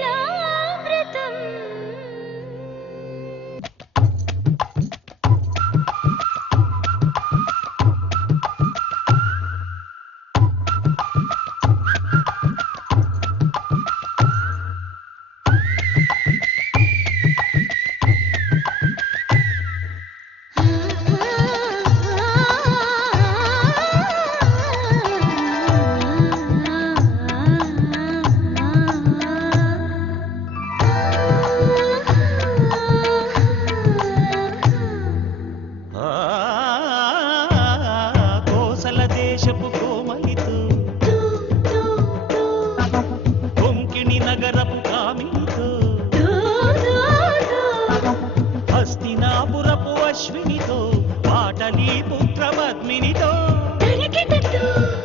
శ్రీకృష్ణలీలామృతం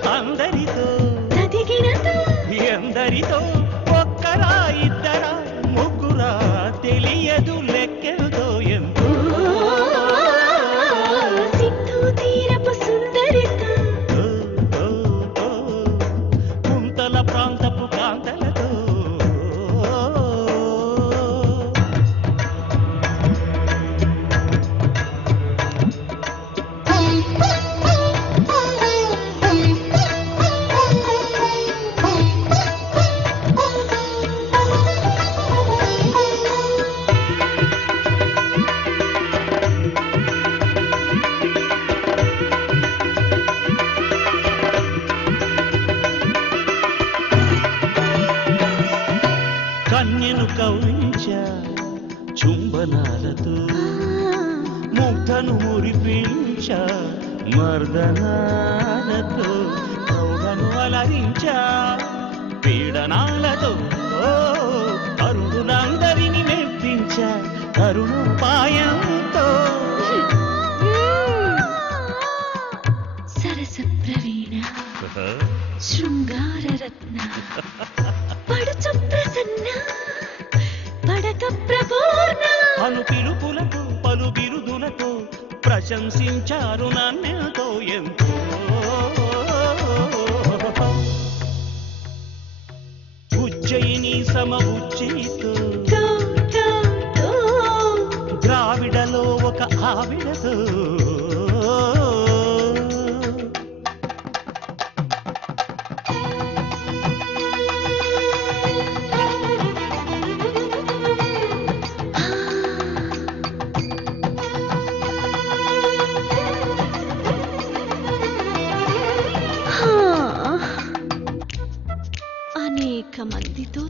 అందరితో ఎందరితో ఒక్కరా ఇద్దరా ముగ్గురా తెలియదు లెక్కెంతో ఎంతో కుంతల ప్రాంతపు కాంతలతో కన్యను కౌరించా చుంబనాలతో ముగ్ధను మురిపించా మర్దనాలతో కౌగను అలరించా పీడనాలతో తరుణులందరిని మెప్పించా తరుణోపాయంతో సరస ప్రవీణ శృంగార రత్న పడుచు ప్రసన్న పడక ప్రపూర్ణ అను పిలుపులతో పలు బిరుదులతో ప్రశంసించారు నన్నెంతో ఎంతో ఉజ్జయిని సమ ఉజ్జయితో ద్రావిడలో ఒక ఆవిడతో అనేక మందితో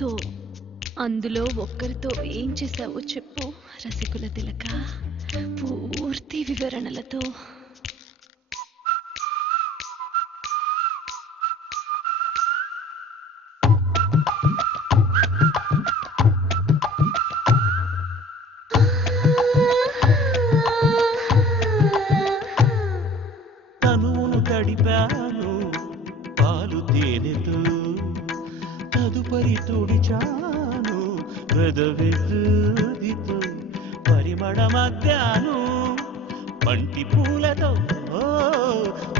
తో అందులో ఒక్కరితో ఏం చేశావో చెప్పు రసికుల తిలక పూర్తి వివరణలతో. తనువును గడిపాను పాలు తేనెతో తదుపరి తుడిచాను గదవెదుదితో పరిమళ మధ్యాను పంటి పూలతో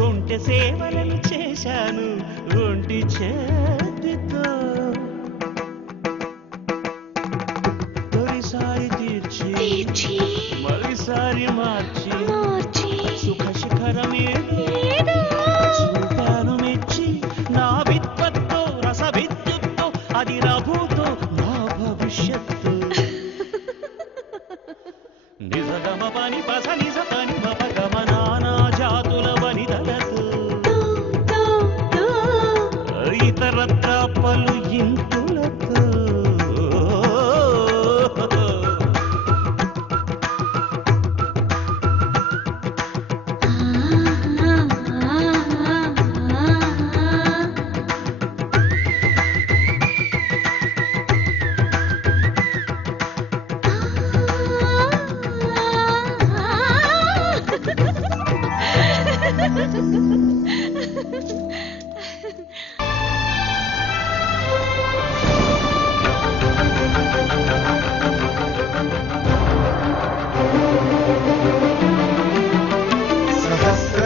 ఒంటె సేవలను చేశాను ఒంటి చేతితో తొలిసారి తీర్చి మరిసారి మార్చి సుఖ శిఖరమే చూపాను మెచ్చి నా విద్వత్తో రస విద్యుత్తో అది రఘుతో నా భవిష్యత్తు నిజగమ పని పస నిజ పని మపగమ నానా జాతుల వనితలతో ఇతరత్ర పలు ఇంతులతో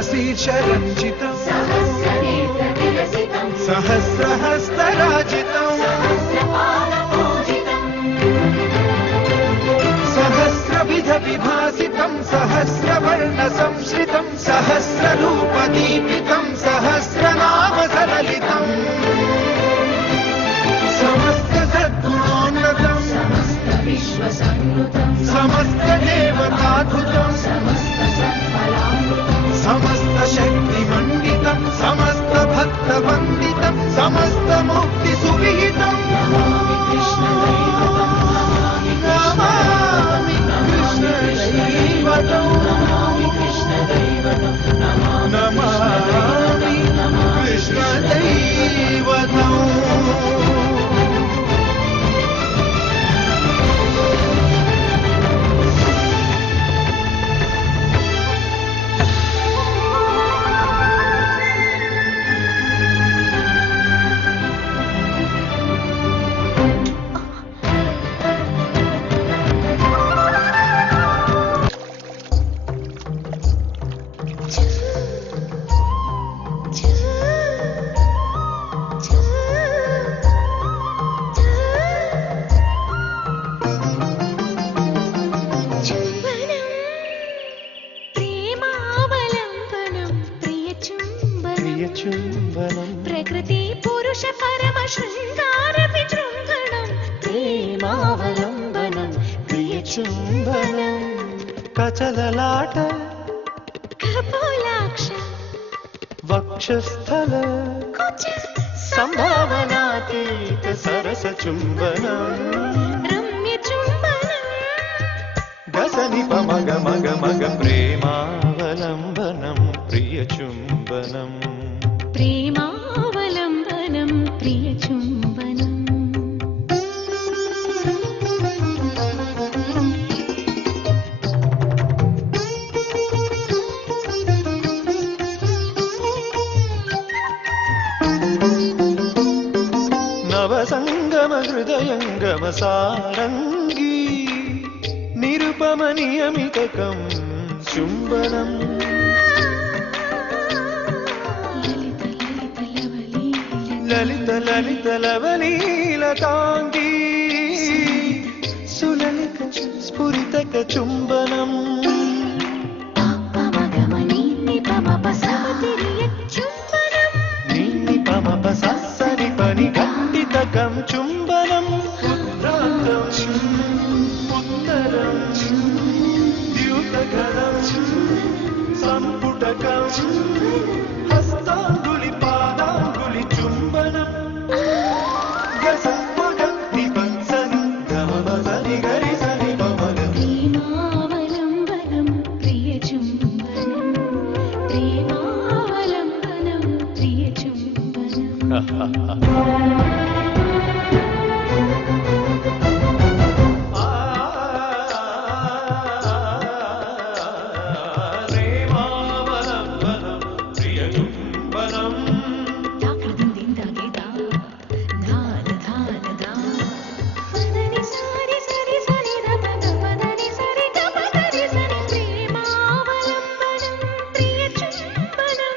सहस्रशीर्षरञ्जितम् सहस्रहस्तराज सहस्रवर्ण संश्रितं सहस्ररूपदीपितं सहस्रनाम सरलितं समस्त सद्गुणोन्नतं समस्त विश्वसंयुतं समस्त देवताधुतं समस्त सत्फलामृतं समस्त शक्तिमण्डितं समस्त भक्तवन्दितं समस्त मुक्ति सुविहितं नमामि कृष्ण दैवतं नमामि कृष्ण दैवतं नमामि कृष्ण दैवतं ప్రకృతి పురుష పరమ శృంగార విజృంభణం ప్రేమావలంబనం ప్రియ చుంబనం కచలలాట కపోలాక్ష వక్షస్థల సంభావనాతీత సరస చుంబనం రమ్య చుంబనం గసని పమగ మగ మగ ప్రేమావలంబనం ప్రియ చుంబనం ప్రేమావలంబనం ప్రియ చుంబనం నవసంగమ హృదయంగమ సారంగీ నిరుపమ నియమితకం చుంబనం లలిత లలిత లవలీలతాంగీ సులలిత స్ఫురితక చుంబనం నిన్ని పమ పసరి పని గట్టితకం చుంబనం ఉత్తరం ఉత్తరం ద్యూతగణం సంపుటకం హస్తాంగులి పాదాంగులి చుంబనం గసపగ నిపంసని గమపసని గరిసని పమగ ప్రేమావలంబనం ప్రియ చుంబనం ప్రేమావలంబనం ప్రియ చుంబనం ప్రేమావలంబనం ప్రియ చుంబనం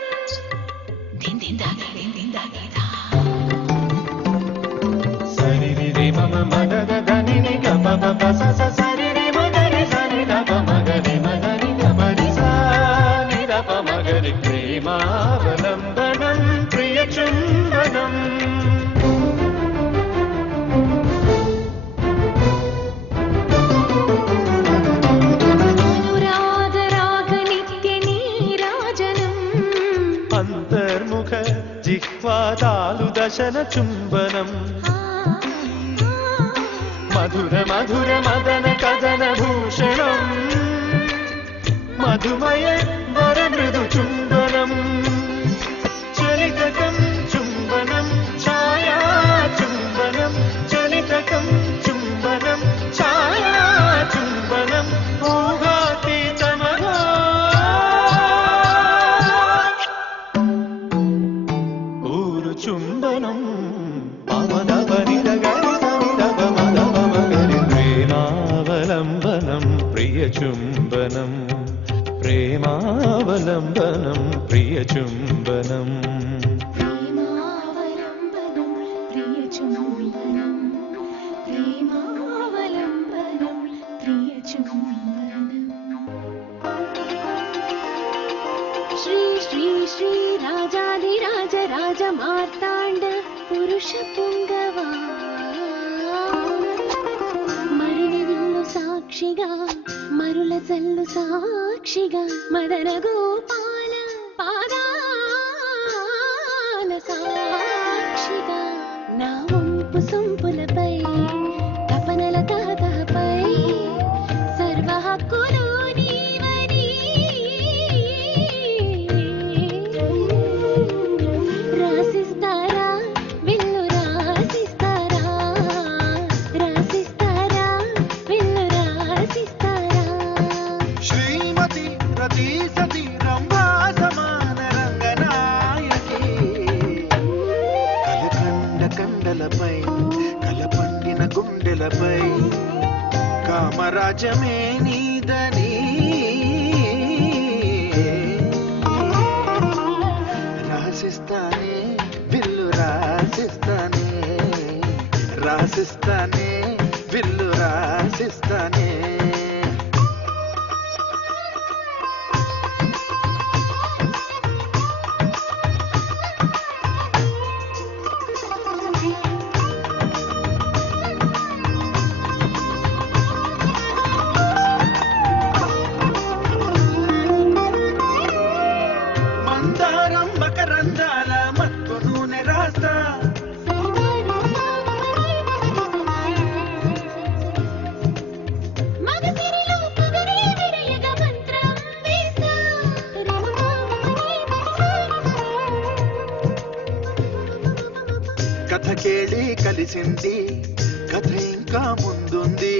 సరిరి మమ మగ దని గమ పస సరిరి మగరి సరి గమ మగరి మగరి గమరి సని రప మగరి ప్రేమావలంబనం ప్రియ చుంబనం అనురాగ రాగ నిత్య నీరాజనం అంతర్ముఖ జిహ్వాదాలు దశన చుంబనం మధుర మధుర మదన కదన భూషణం మధుమయ వర మృదు చుంబనం చలితకం చుంబనం ఛాయా చుంబనం చలితకం చుంబనం ఛాయా చుంబనం ఊహాతీతమగా ఊరు చుంబనం ప్రేమావలంబనం ప్రియ చుంబనం ప్రేమావలంబనం ప్రియ చుంబనం ప్రేమావలంబనం ప్రియ చుంబనం ప్రేమావలంబనం ప్రియ చుంబనం పురుష పుంగవా మరుని విల్లు సాక్షిగా మరుల జల్లు సాక్షిగా మదన గోపాల పాదాల సాక్షిగా నా వంపు సొంపులపై తపనల తహతహపై సర్వ హక్కులు నీవని రాసిస్తారా విల్లు రాసిస్తారా రాసిస్తారా విల్లు రాసిస్తారా శ్రీమతి రతి సతి రంభా సమాన రంగనాయకి కలకండ కండలపై కలపండిన గుండెలపై కామరాజమే నీదని రాసిస్తానే విల్లు రాసిస్తానే రాసిస్తానే విల్లు రాసిస్తానే మందారం మకరందాల మత్తు నూనె రాస్తా మగసిరిలో పొగరే విరయగ మంత్రం వేస్తా కథ కేళి కలిసింది కథ ఇంకా ముందుంది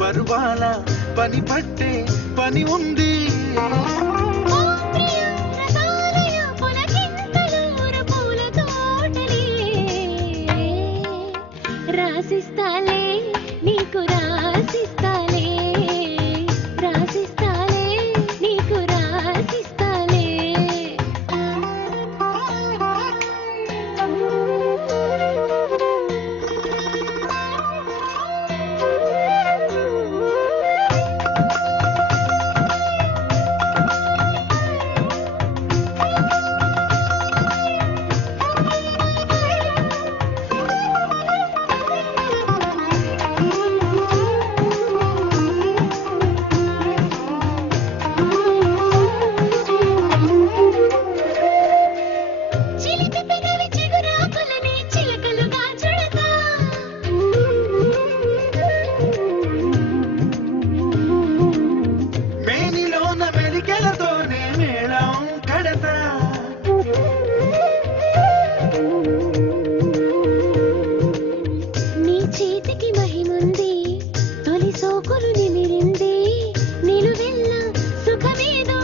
పరువాల పని పట్టే పని ఉంది రాసిస్తాలే నీకు రాసిస్తాలే రాసిస్తాలే నీకు రాసిస్తాలే చిలిపి పెదవి చిగురాకులని చిలకలుగా చుడతా మేనిలోన మెలికెలతోనే మేళం కడతా నీ చేతికి మహిముంది తొలి సోకులు నిమిరింది నిలువెల్ల సుఖమేదో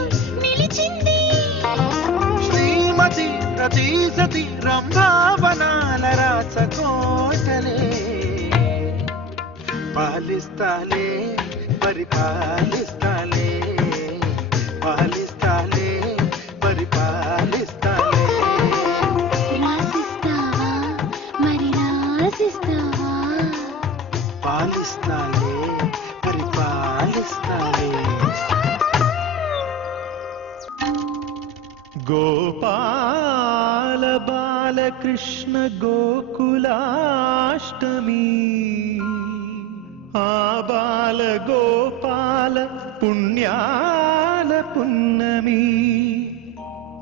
నిలిచింది శ్రీమతి రతి సతి రంభావనాల రాసకోటలే పాలిస్తాలే పరిపాలిస్తాలే పాలిస్తాలే పరిపాలిస్తాలే రాసిస్తావా మరి రాసిస్తావా పాలిస్తాలే పరిపాలిస్తాలే గోపాల బాలకృష్ణ గోకులాష్టమి ఆ బాల గోపాల పుణ్యాల పున్నమి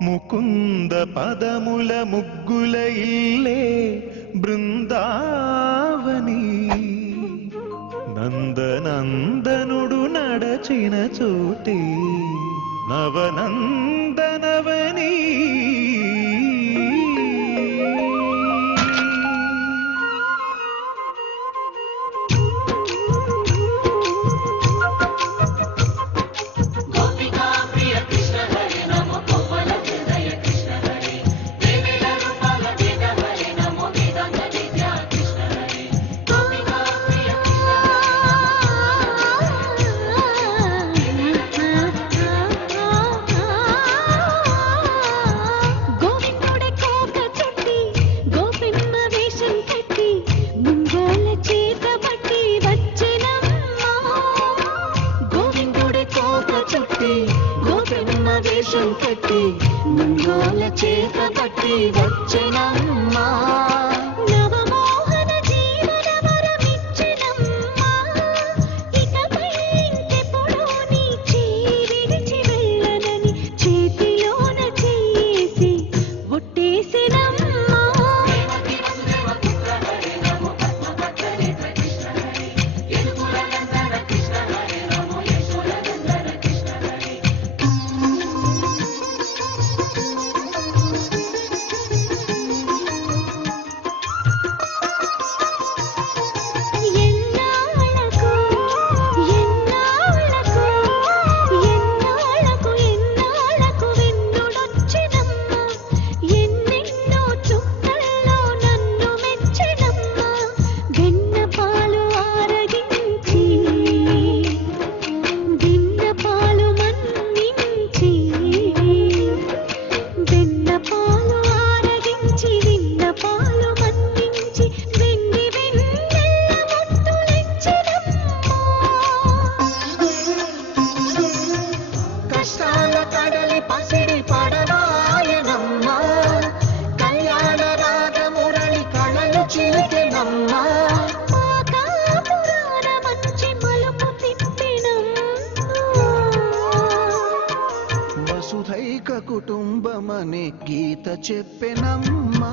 ముకుంద పదముల ముగ్గుల ఇల్లే బృందావని నందనందనుడు నడచిన చోటే నవనందనవని గోవిందుడే కోక చుట్టి గోపిమ్మ వేషం కట్టి ముంగోల చేత పట్టి వచ్చెనమ్మ గోవిందుడే కోక చుట్టి గోపిమ్మ వేషం కట్టి ముంగోల చేత పట్టి వచ్చెనమ్మ అమ్మా కాపురాన మంచి మలుపు తిప్పినమ్మా వసుధైక కుటుంబమనే గీత చెప్పెనమ్మా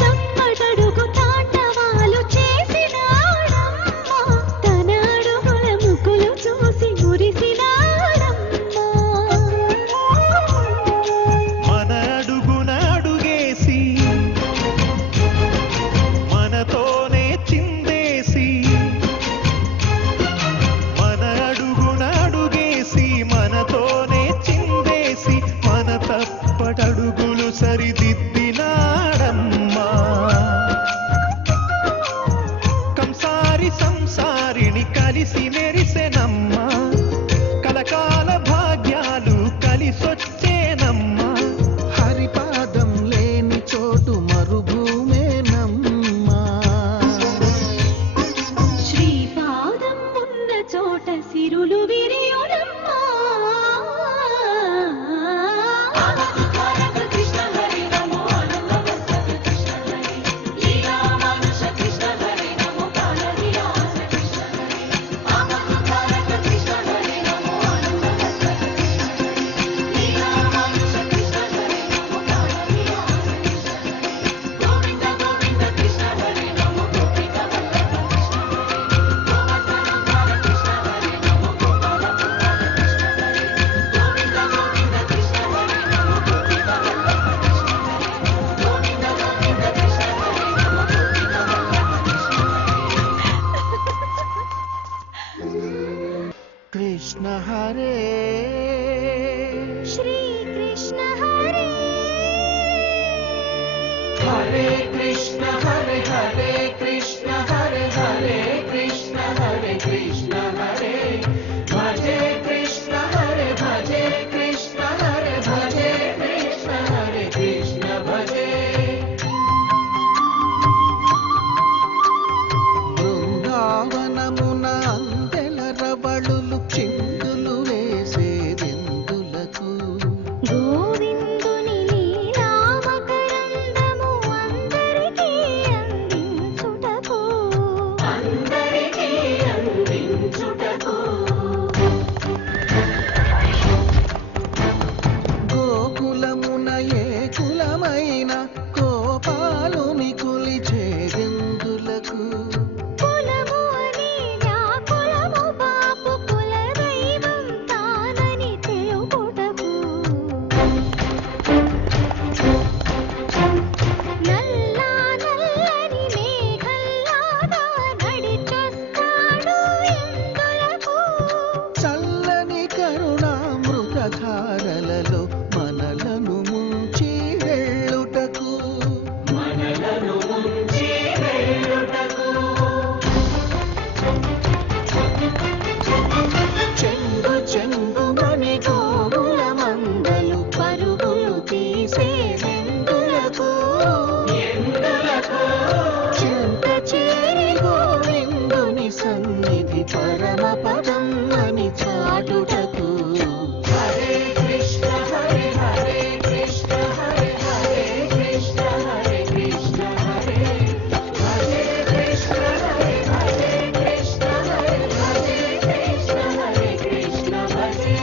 తప్పటడుగు తాండవాలు చేసినాడమ్మా తన అడుగుల ముగ్గులు చూసి మురిసినాడమ్మా మన అడుగున అడుగేసి మనతోనే చిందేసి మన అడుగున అడుగేసి మనతోనే చిందేసి మన తప్పటడుగులు సరిదిద్దినాడమ్మా కంసారి సంసారిని కలిసి మెరిసెనమ్మా కలకాల భాగ్యాలు కలిసొచ్చేనమ్మా హరిపాదం లేని చోటు మరుభూమేనమ్మా శ్రీపాదం ఉన్న చోట సిరులు విరియునమ్మా కృష్ణ హరే శ్రీకృష్ణ హరే హరే కృష్ణ హరే హరే కృష్ణ హరే హరే కృష్ణ హరే కృష్ణ హరే భజే కృష్ణ హరే భజే కృష్ణ హరే భజే కృష్ణ హరే కృష్ణ భజే బృందావనమున అందెల రవళులు చిందులు వేసేదెందులకు గోవిందుని లీలామకరందము అందరికీ అందించుటకు గోకులమున ఏ కులమైన కోపాలుని కొలిచేదెందులకు కులము అని వ్యాకులము బాపు కులదైవం తానని తెలుపుటకు నల్లా నల్లని మేఘల్లాగా నడిచొస్తాడు ఎందులకు చల్లని కరుణామృతధారలలో మనలను ముంచి వెళ్ళుటకు చెంగు చెంగుమని గోవుల మందలు పరుగులు తీసేదెందులకు చెంత చేరి గోవిందుని సన్నిధి పరమ పదం అని చాటుటకు హరే కృష్ణ హరే హరే కృష్ణ హరే హరే కృష్ణ హరే కృష్ణ హరే హరే కృష్ణ హరే హరే కృష్ణ హరే హరే కృష్ణ హరే కృష్ణ భజే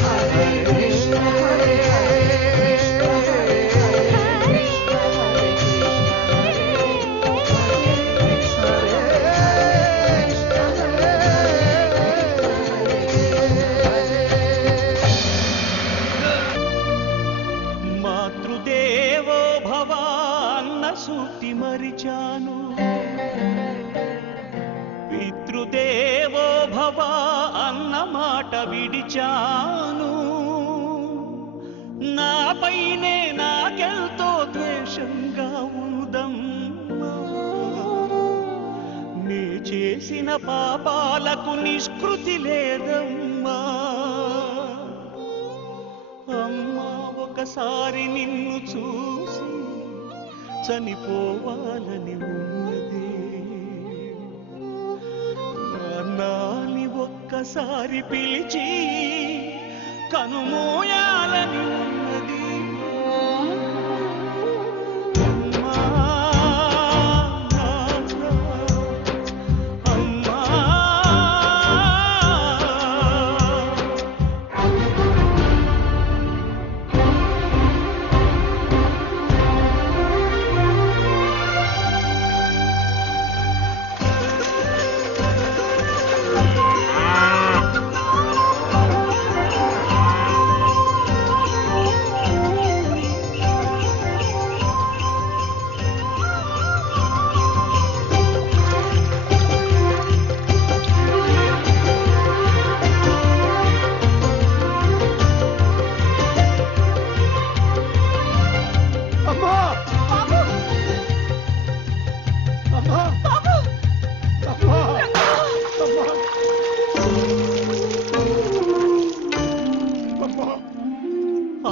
హరే కృష్ణ హరే హరే మాతృదేవో భవ అన్న సూక్తి మరిచాను పితృదేవో భవ అన్న మాట విడిచాను నాపైనే నాకెంతో ద్వేషంగా ఉందమ్మా నే చేసిన పాపాలకు నిష్కృతి లేదమ్మా ఒక్కసారి నిన్ను చూసి చనిపోవాలని ఉన్నది. నాన్నని ఒక్కసారి పిలిచి కనుమూయాలని ఉన్నది.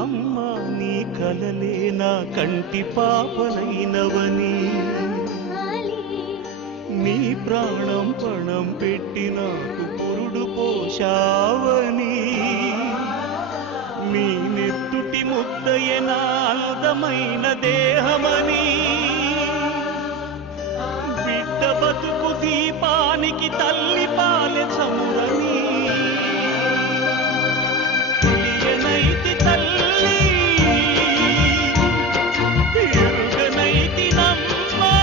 అమ్మా నీ కలలే నా కంటి పాపనైనవని, నీ ప్రాణం పణం పెట్టి నాకు పురుడు పోశావని, నీ నెత్తుటి ముద్దయే నా అందమైన దేహమని, బిడ్డ బతుకు దీపానికి తల్లి పాలె చమురని, తెలియనైతి తల్లి ఎరుగనైతి నమ్మా,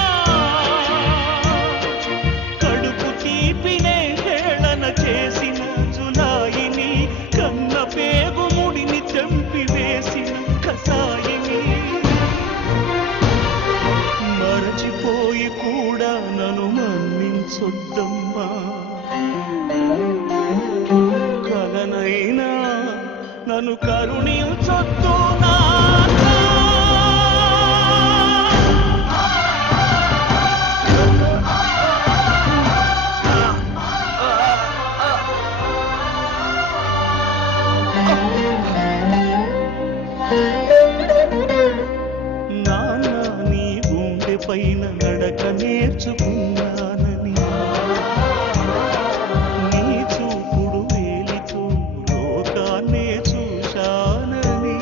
కడుపు తీపినే హేళన చేసిన జులాయిని, కన్న పేగు ముడిని చంపివేసిన కసాయిని, మరచిపోయి కూడా నన్ను మన్నించొద్దమ్మా. కలనైనా నన్ను కరుణించొద్దు నాన్న. నాన్న నీ గుండె పైన నడక నేర్చుకున్నానని, నీ చూపుడు వేలితో లోకాన్నే చూశానని,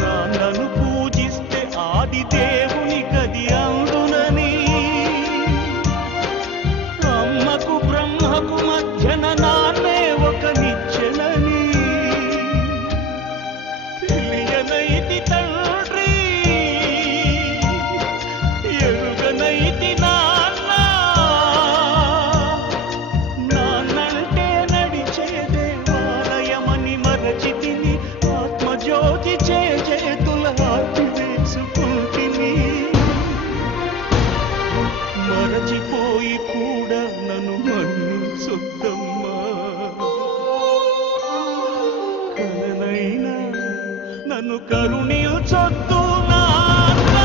నాన్నను పూజిస్తే ఆది దేవుని గది అందునని, అమ్మకు బ్రహ్మకు మధ్యన నాన్నే ఒక నిచ్చెనని, తెలియనైతి తండ్రి ఎరుగనైతి నాన్న, నాన్నంటే నడిచే దేవాలయమని మరచితిని, ఆత్మజ్యోతి చేతుల ఆర్తి వేసుకుంటిని, మరచిపోయి కూడా నన్ను మన్నించొద్దమ్మా. కలనైనా నన్ను కరుణించొద్దు నాన్న.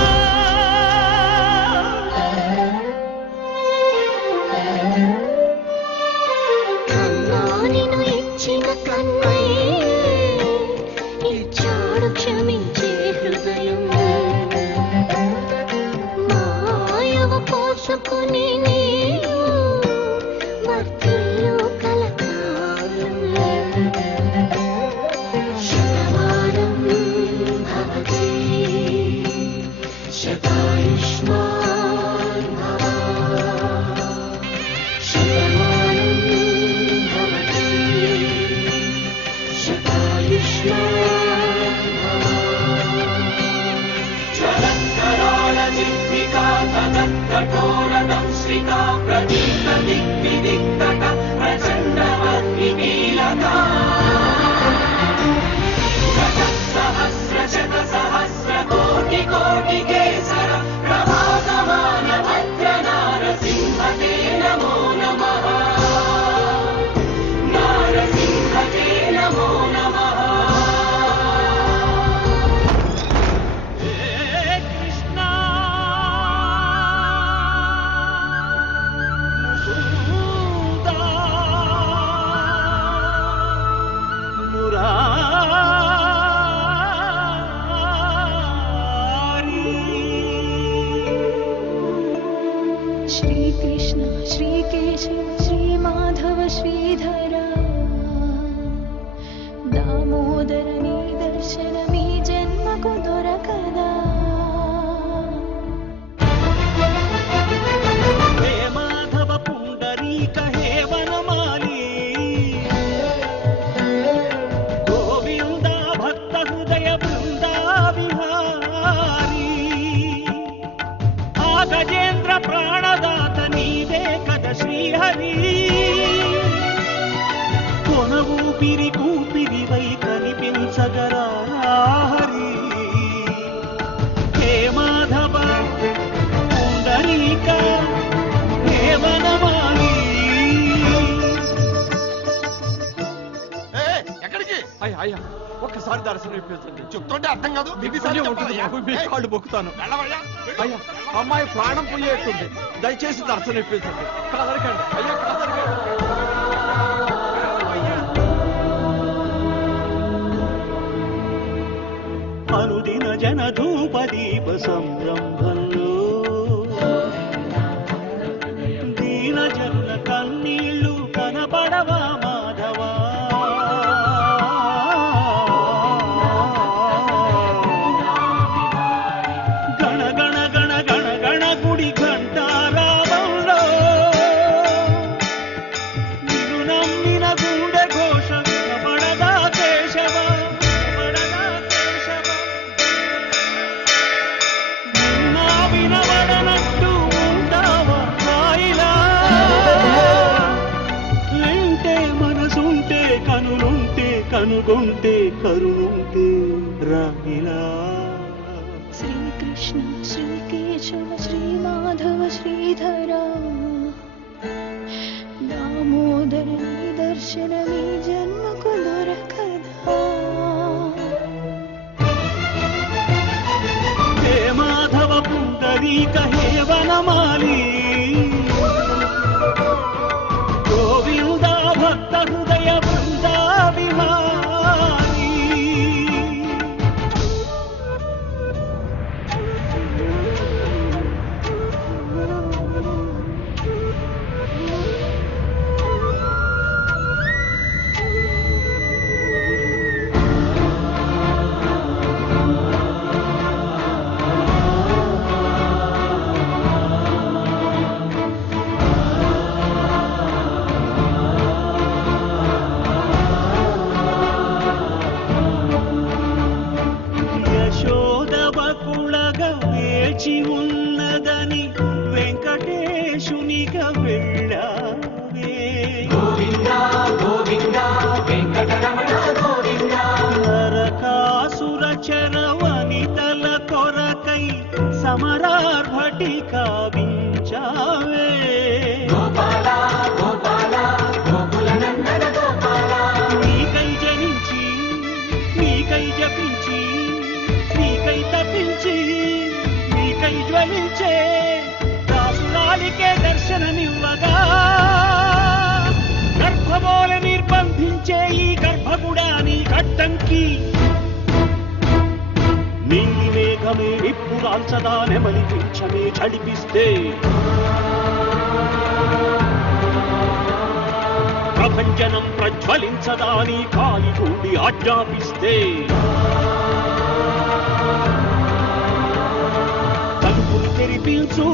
కన్నా నిన్ను ఇచ్చిన కన్నయ్యే ఇచ్చాడు క్షమించే హృదయం, మాయవ పోసుకుని నీవు వర్తిల్లు కలకాలం. శతమానం భవతి శతాయుష్మాన్ భవ, శతమానం భవతి శతాయుష్మాన్ భవ. జలకరాళ జిహ్వికా తదక్కఠోరతం శ్రితా ప్రదీప్త దిగ్విదిక్తట ప్రచండమగ్నికీలకా, సహస్ర శత సహస్ర కోటి కోటి కేసర ప్రభాసమాన భద్ర నారసింహతే నమో నమః, నారసింహతే నమో నమః. కృష్ణ దామోదర నీ దర్శనమీ జన్మకు దొరకదా. హే మాధవ పుండరీక హే వనమాలి గోవింద భక్త హృదయ బృందా విహారీ ఆ గజేంద్ర ప్రాణదాత నీవే కద శ్రీహరి కొన ఊపిరి కూపిరివై కనిపించగరా హరి. హే మాధవ పుండరీక హే వనమాలి. ఎక్కడికి అయ్యా ఒక్కసారి దర్శనం ఇప్పించండి. చెప్తుంటే అర్థం కాదు మీ పుణ్యం ఉంటుంది బాబు, మీ కాళ్ళు మొక్కుతాను. అయ్యా అమ్మాయి ప్రాణం పోయేస్తుంది, దయచేసి దర్శనం ఇప్పించండి. కాదనకండి అయ్యా, కాదనకండి. అనుదిన జన ధూప దీప సంరంభంలో దీన జనుల కన్నీళ్లు కనపడవా మాధవా. గణ గణ గణ గణ గణ గుడి ఘంటారావంలో నిన్ను నమ్మిన గుండె ఘోష వినపడదా కేశవ, వినపడదా కేశవ. నిన్నా వినబడనట్టు ఉంటావా సాయిలా. వింటే మనసుంటే కనులుంటే కనుగొంటే కరుణుంటే రాయిలా. శ్రీకృష్ణ శ్రీకేశవ శ్రీమాధవ శ్రీధర దామోదర నీ దర్శనమీ జన్మకు దొరకదా. హే మాధవ పుండరీక హే వనమాలి గోవింద భక్త హృదయ బృందా విహారీ. యశోదవకుళగా వేచి ఉన్నదని వెంకటేశునిగా వెళ్ళావే. గోవింద గోవింద వెంకటరమణ గోవింద నరకాసుర చరవనితల కొరకై సమరార్భటి కావించావే. గోపాల గోపాల గోకుల నందన గోపాల నీకై జనించి నీకై జపించి నీకై తప్పించి నీకై జ్వలించే దాసురాలికే దర్శనమివ్వగా గర్భమూల నిర్బంధించే ఈ గర్భగుడాని కట్టంకి నీలి మేఘమే నిప్పురాల్చదా నెమలి పింఛమే చడిపిస్తే ప్రభంజనం ప్రజ్వలించదా నీ కాలి కూడి ఆజ్ఞాపిస్తే తలుపులు తెరిపించు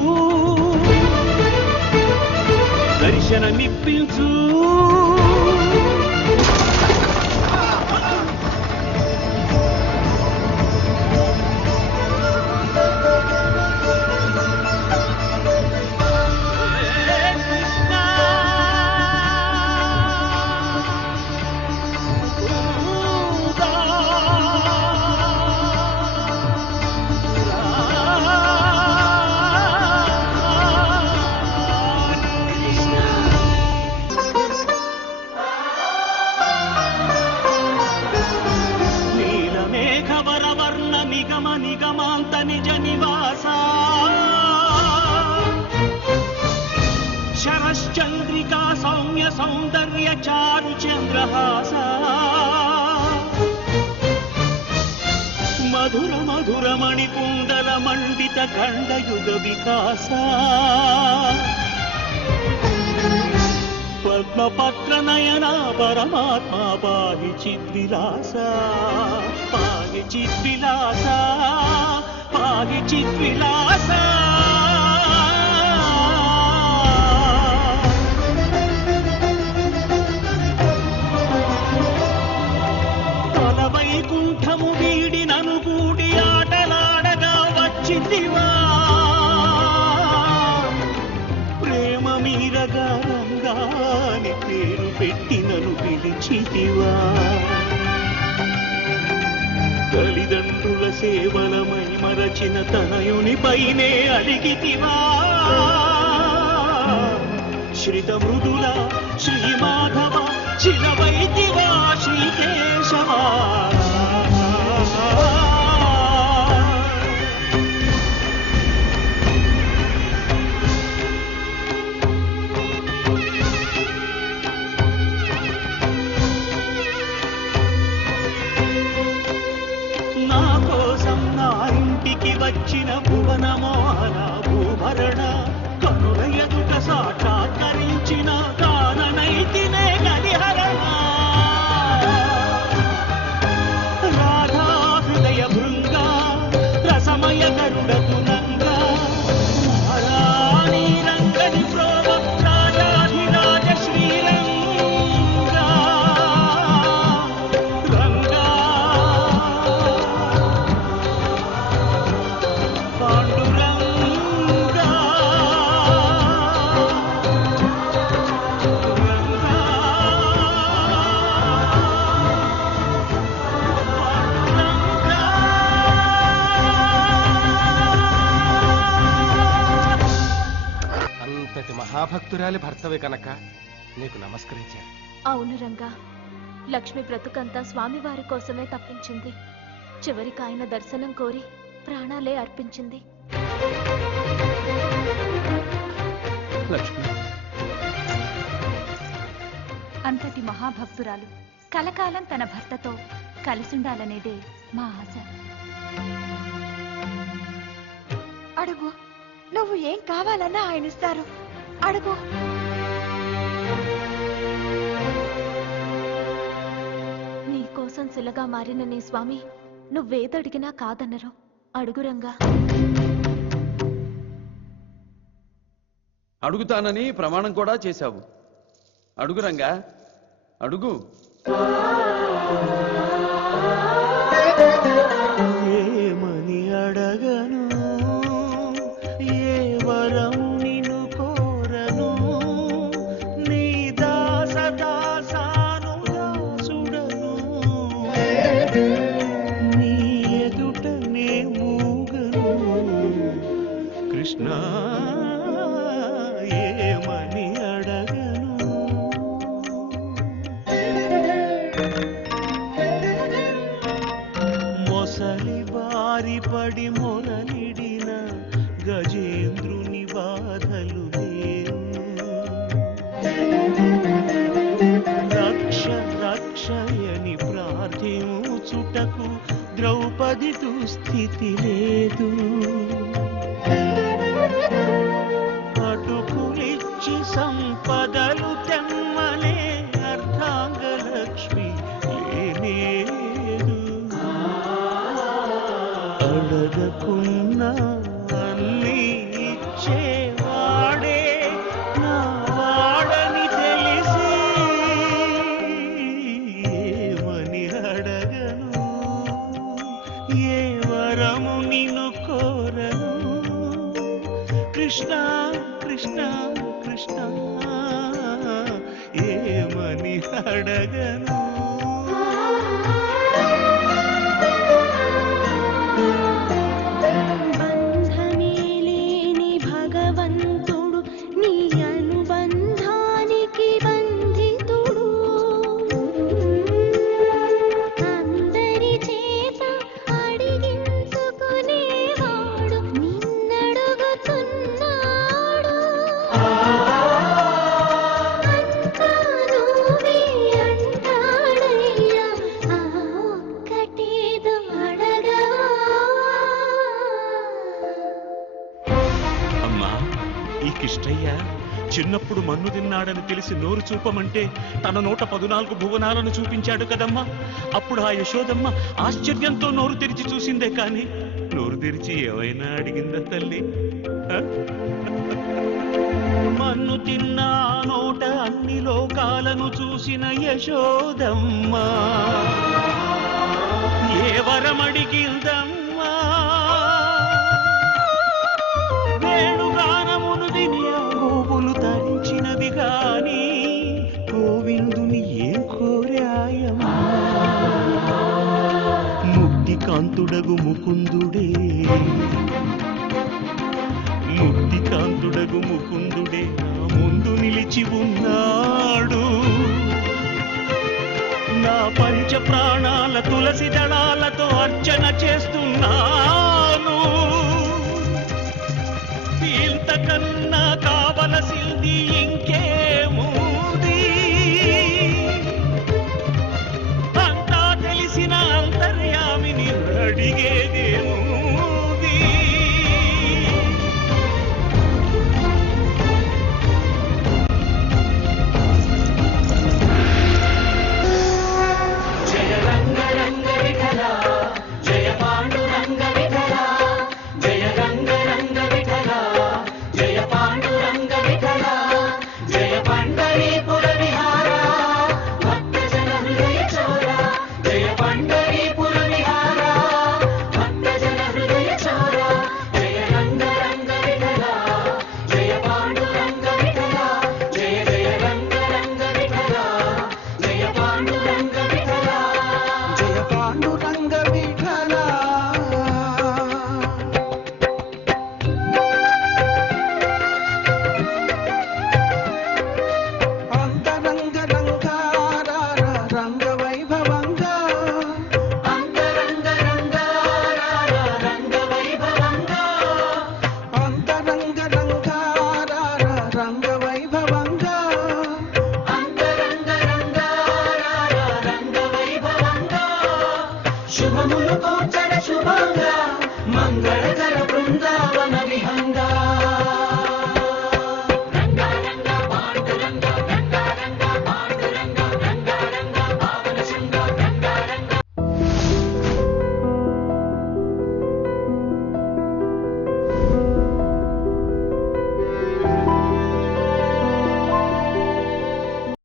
దర్శనమిప్పించు. నిగమాంత నిజ నివాస శరశ్చంద్రికా సౌమ్య సౌందర్య చారు చంద్రహాస మధుర మధుర మణికుండల మండిత ఖండయుగ వికాస పద్మపత్ర నయన పరమాత్మ పాహి చిద్విలాస పాహి చిద్విలాస పాహి చిద్విలాస వైకుంఠము వీడి నను కూడి ఆటలాడగా వచ్చిందివా ప్రేమ మీరగా రంగాని పేరు పెట్టి నన్ను పిలిచితివా తల్లిదండ్రుల సేవలమై మరచిన తనయునిపైనే అలిగితివా శ్రిత మృదుల శ్రీమాధవ చిరవైతివా శ్రీకేశవా నా కోసం నా ఇంటికి వచ్చిన భువనమోహన భూభరణ కనుల ఎదుట సాక్షాత్కరించిన కాననైతినే గలిహరణ రాధా హృదయ భృంగ రసమయ గరుడకు నంగ రాణి రంగని ప్రోభ రాజాధిరాజ శ్రీరంగ రంగా పాండురంగా అంతటి మహాభక్తురాలి భర్తవే కనుక నీకు నమస్కరించాను. అవును రంగా, లక్ష్మి బ్రతుకంతా స్వామివారి కోసమే తప్పించింది. చివరికి ఆయన దర్శనం కోరి ప్రాణాలే అర్పించింది. లక్ష్మి, అంతటి మహాభక్తురాలు కలకాలం తన భర్తతో కలిసుండాలనేదే మా ఆశ. అడుగు, నువ్వు ఏం కావాలన్నా ఆయన ఇస్తారు. అడుగు. నీ కోసం శిలగా మారిన నీ స్వామి నువ్వేదడిగినా కాదన్నరు. అడుగు రంగా. అడుగుతానని ప్రమాణం కూడా చేశావు. అడుగు రంగా, అడుగు. ఏమని అడగను, ఏ వరం నిన్ను కోరను, నీ దాస దాసాను దాసుడను, నీ ఎదుటనే మూగను. కృష్ణ ఏమని అడగను. మొసలి బారి పడి మొరలిడిన గజేంద్రుని బాధలు లేవు. రక్ష రక్షయని ప్రార్థించుటకు ద్రౌపది దుస్థితి లేదు. అటుకులిచ్చి సంపదలు తెమ్మలే అర్ధాంగలక్ష్మి లేనేదు. అడగకున్నా అన్నీ ఇచ్చేవాడే నా వాడని తెలిసి ఏమని అడగను, ఏ వరము నిన్ను కోరను. కృష్ణ కృష్ణ కృష్ణ ఏమని అడగను. బంధమేలేని భగవంతుడు నీ అనుబంధానికి బంధితుడు. అందరి చేత అడిగించుకునేవాడు నిన్నడుగుతున్నాడు. అంతా నువ్వే అంటాడు. చిన్నప్పుడు మన్ను తిన్నాడని తెలిసి నోరు చూపమంటే తన నోట 14 భువనాలను చూపించాడు కదమ్మా. అప్పుడు ఆ యశోదమ్మ ఆశ్చర్యంతో నోరు తెరిచి చూసిందే కాని నోరు తెరిచి ఏమైనా అడిగిందా తల్లి? ఆ? మన్ను తిన్న ఆ నోట అన్ని లోకాలను చూసిన యశోదమ్మ ఏ వరమడిగిందమ్మా? వేణుగానమును విని ఆ గోవులు తరించినది గాని గోవిందుని ఏం కోరాయమ్మా? ముక్తి కాంతుడగు ముకుందుడే, ముక్తి కాంతుడగు ముకుందుడే నా ముందు నిలిచి ఉన్నాడు. నా పంచ ప్రాణాల తులసి దళాలతో అర్చన చేస్తున్నాను. ఇంతకన్నా కావలసింది ఇంకేముంది? అంతా తెలిసిన అంతర్యామిని అడిగేదేముంది? జయ రంగ రంగ విఠల, జయ పాండురంగ విఠల, జయ రంగ రంగ విఠల, జయ పాండురంగ విఠల, జయ పండరీపుర విహార, భక్తజన హృదయ చోర, జయ పండరీపుర విహార, భక్తజన హృదయ చోర, జయ రంగ రంగ విఠల, జయ పాండురంగ విఠల, జయ జయ రంగ రంగ విఠల, జయ పాండురంగ విఠల. జయ పాండురంగ విఠల. అంతరంగ రంగార రంగ వైభవంగా, అంతరంగ రంగారార రంగ వైభవంగా, అంతరంగ రంగార రంగ వైభవంగా, అంతరంగ రంగారార రంగ వైభవంగా, శుభములు కూర్చడ శుభంగా, మంగళ